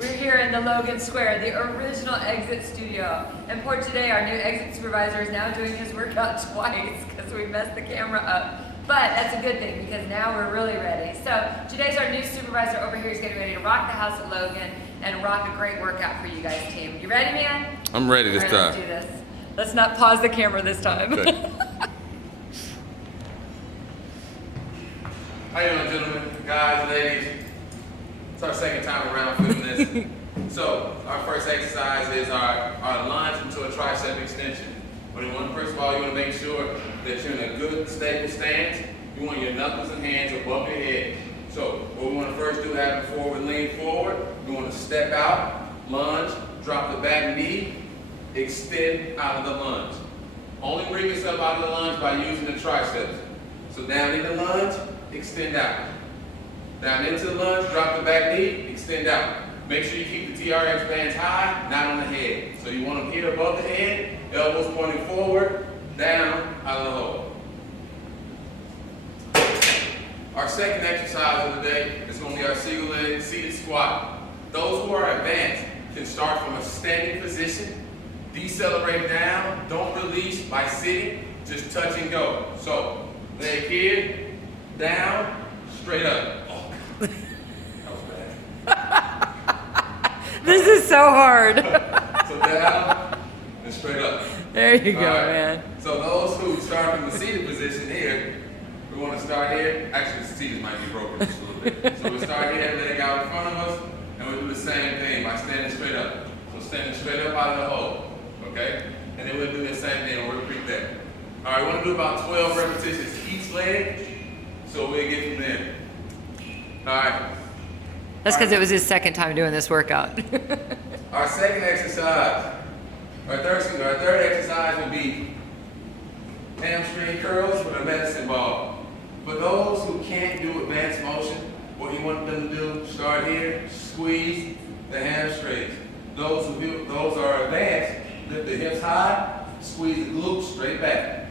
We're here in the Logan Square, the original exit studio. And for today, our new exit supervisor is now doing his workout twice because we messed the camera up. But that's a good thing because now we're really ready. So today's our new supervisor over here is getting ready to rock the house at Logan and rock a great workout for you guys, team. You ready, man? I'm ready this time. Let's do this. Let's not pause the camera this time. Okay. How you doing, gentlemen, guys, ladies? It's our second time around filming this. So our first exercise is our lunge into a tricep extension. But first of all, you want to make sure that you're in a good, stable stance. You want your knuckles and hands above your head. So what we want to first do, have before we lean forward, we want to step out, lunge, drop the back knee, extend out of the lunge. Only bring yourself out of the lunge by using the triceps. So down in the lunge, extend out. Down into the lunge, drop the back knee, extend out. Make sure you keep the TRX bands high, not on the head. So you want them here above the head, elbows pointing forward, down, out of the hole. Our second exercise of the day is going to be our single leg seated squat. Those who are advanced can start from a standing position, decelerate down, don't release by sitting, just touch and go. So leg here, down, straight up. Oh, that was bad. This is so hard. So down and straight up. There you go, All right. man. So those who start from the seated position here, we want to start here. Actually, the seats might be broken just a little bit. So we start here, leg out in front of us, and we do the same thing by standing straight up. So standing straight up out of the hole, okay? And then we'll do the same thing, we'll repeat that. All right, we want to do about 12 repetitions each leg, so we'll get from there. All right. That's because it was his second time doing this workout. Our second exercise, our third exercise will be hamstring curls with a medicine ball. For those who can't do advanced motion, what you want them to do, start here, squeeze the hamstrings. Those are advanced, lift the hips high, squeeze the glutes straight back.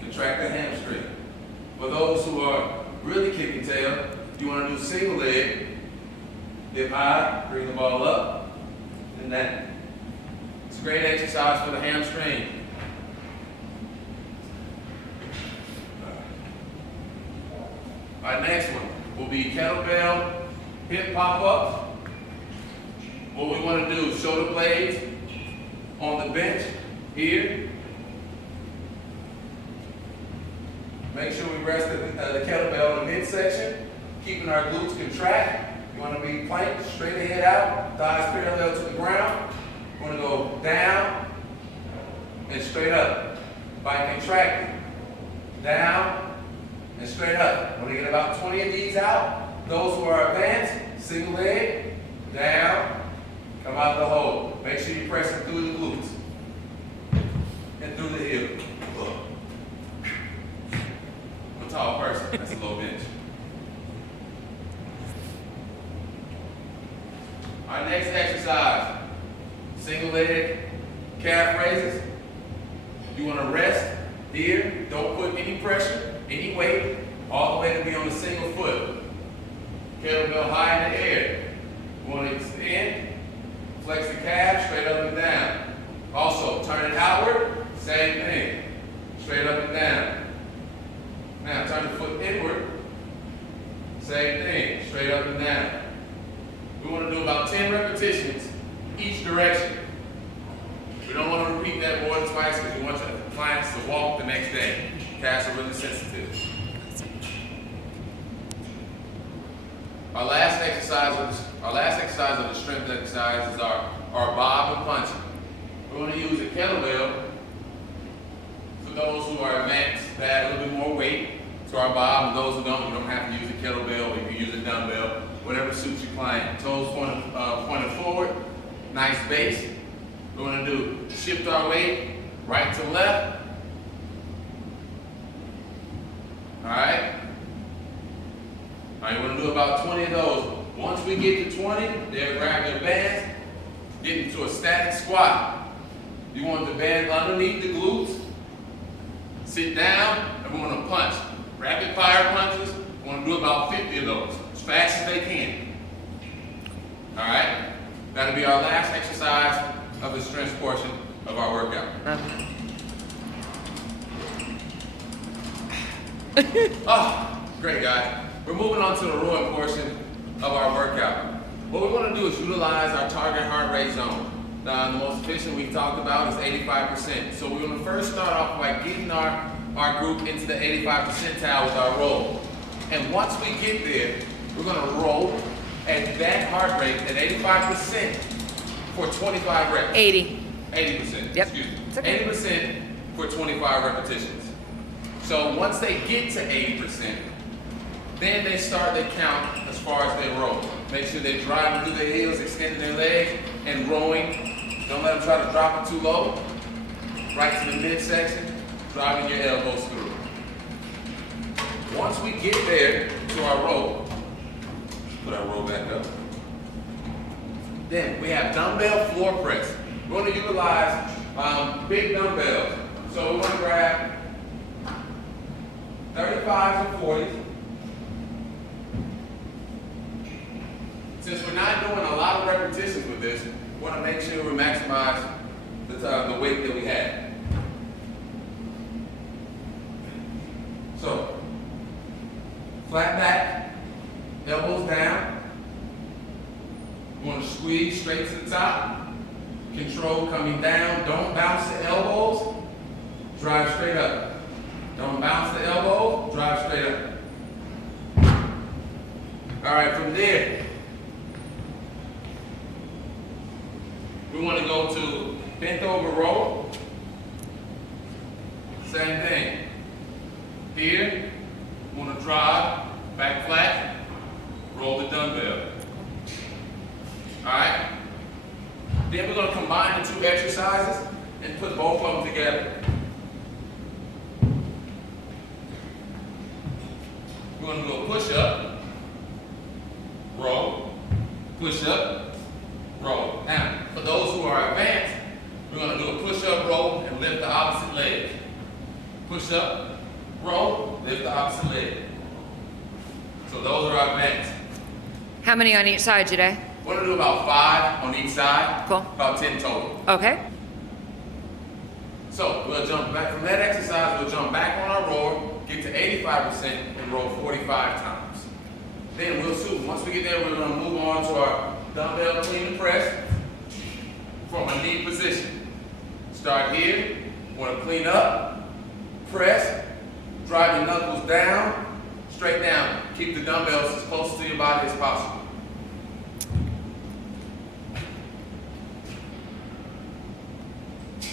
Contract the hamstring. For those who are really kicking tail, you want to do single leg, hip high, bring the ball up, and down. It's a great exercise for the hamstring. Our next one will be kettlebell hip pop-ups. What we want to do, shoulder blades on the bench here. Make sure we rest the kettlebell in the midsection, keeping our glutes contract. You want to be planked, straight ahead out, thighs parallel to the ground. You want to go down and straight up by contracting. Down and straight up. Want to get about 20 of these out. Those who are advanced, single leg, down, come out of the hole. Make sure you're pressing through the glutes and through the hip. I'm a tall person, that's a low bench. Our next exercise, single leg calf raises. You want to rest here. Don't put any pressure, any weight, all the way to be on a single foot. Kettlebell high in the air. You want to extend, flex the calf, straight up and down. Also, turn it outward, same thing. Straight up and down. Now, turn the foot inward, same thing, straight up and down. We want to do about 10 repetitions each direction. We don't want to repeat that more than twice because we want your clients to walk the next day. Calves are really sensitive. Our last exercise of the strength exercise is our bob and punch. We want to use a kettlebell for those who are advanced, that add a little bit more weight to our bob, and those who don't, you don't have to use a kettlebell, you can use a dumbbell, whatever suits your client. Toes pointed forward, nice base. We want to do shift our weight right to left. All right. All right, we're going to do about 20 of those. Once we get to 20, they'll grab your bands, get into a static squat. You want the band underneath the glutes. Sit down, and we want to punch. Rapid fire punches. We want to do about 50 of those, as fast as they can. All right. That'll be our last exercise of the strength portion of our workout. Oh, great guys. We're moving on to the rowing portion of our workout. What we want to do is utilize our target heart rate zone. Now, the most efficient we've talked about is 85%. So we're going to first start off by getting our group into the 85 percentile with our roll. And once we get there, we're going to roll at that heart rate at 85% for 25 reps. 80. 80%. Yep. Excuse me. It's okay. 80% for 25 repetitions. So once they get to 80%, then they start their count as far as they roll. Make sure they're driving through their heels, extending their legs, and rowing. Don't let them try to drop it too low. Right to the midsection, driving your elbows through. Once we get there to our roll, put our roll back up. Then we have dumbbell floor press. We're going to utilize big dumbbells. So we're going to grab 35s and 40s. Since we're not doing a lot of repetitions with this, we want to make sure we maximize the weight that we have. So, flat back, elbows down. We want to squeeze straight to the top. Control coming down. Don't bounce the elbows. Drive straight up. Don't bounce the elbows. Drive straight up. All right, from there, we want to go to bent over roll. Same thing. Here, we want to drive, back flat, roll the dumbbell. All right? Then we're going to combine the two exercises and put both of them together. We're going to do a push-up, roll, push-up, roll. Now, for those who are advanced, we're going to do a push-up, roll, and lift the opposite leg. Push-up, roll, lift the opposite leg. So those are our advanced. How many on each side today? We're going to do about 5 on each side. Cool. About 10 total. Okay. So we'll jump back from that exercise. We'll jump back on our roll, get to 85%, and roll 45 times. Then we'll swoop. Once we get there, we're going to move on to our dumbbell clean and press from a knee position. Start here. Want to clean up, press, drive your knuckles down, straight down. Keep the dumbbells as close to your body as possible.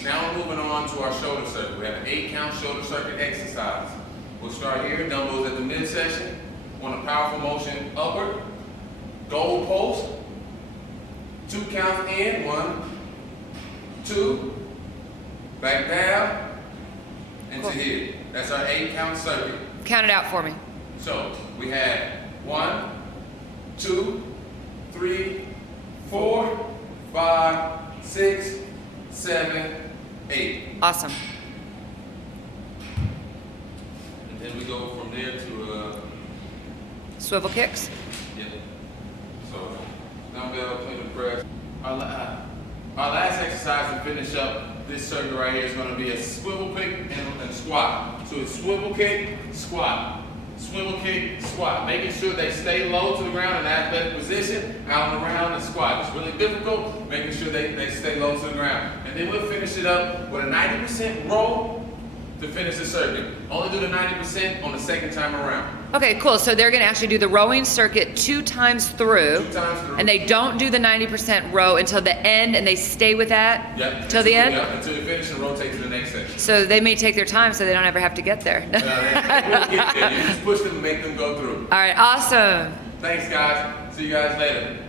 Now we're moving on to our shoulder circuit. We have an 8-count shoulder circuit exercise. We'll start here, dumbbells at the midsection. Want a powerful motion upward. Goal post. 2 counts in, 1, 2, back down, and Cool. to here. That's our 8-count circuit. Count it out for me. So we have 1, 2, 3, 4, 5, 6, 7, 8. Awesome. And then we go from there to Swivel kicks. yeah. So dumbbell clean and press. Our last exercise to finish up this circuit right here is going to be a swivel kick and squat. So it's swivel kick, squat. Swivel kick, squat. Making sure they stay low to the ground in athletic position, out on the ground and squat. It's really difficult, making sure they stay low to the ground. And then we'll finish it up with a 90% roll to finish the circuit. Only do the 90% on the second time around. Okay, cool. So they're going to actually do the rowing circuit 2 times through. 2 times through. And they don't do the 90% row until the end, and they stay with that Yep. till the end? Yep, until you finish and rotate to the next section. So they may take their time so they don't ever have to get there. They will get there. You just push them and make them go through. All right, awesome. Thanks, guys. See you guys later.